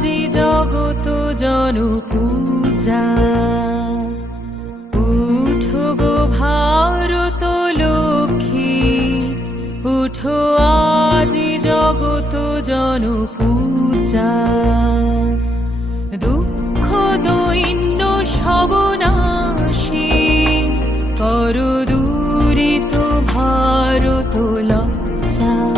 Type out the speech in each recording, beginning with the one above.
আজি জগত জন পূজা। উঠো গো ভারত লক্ষ্মী, উঠো আজি জগত জন পূজা। দুঃখ দৈন্য সবনাশী কর দূরিত ভারত লজ্জা।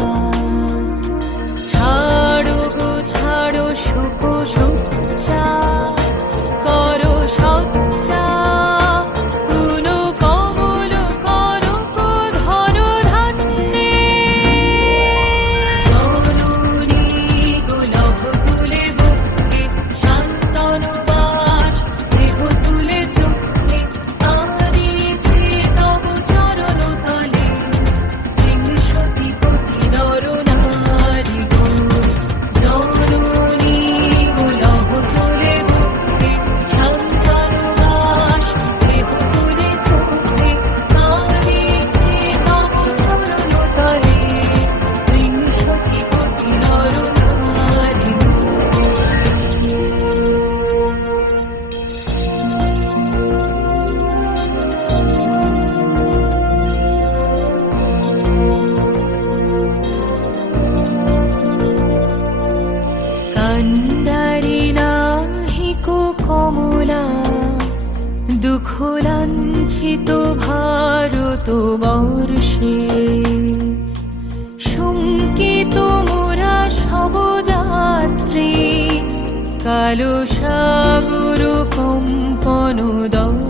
দুঃখ লাঞ্ছিত ভারত বর্ষে। শঙ্কিত মোরা সবযাত্রী কালো সাগর কম্পন দল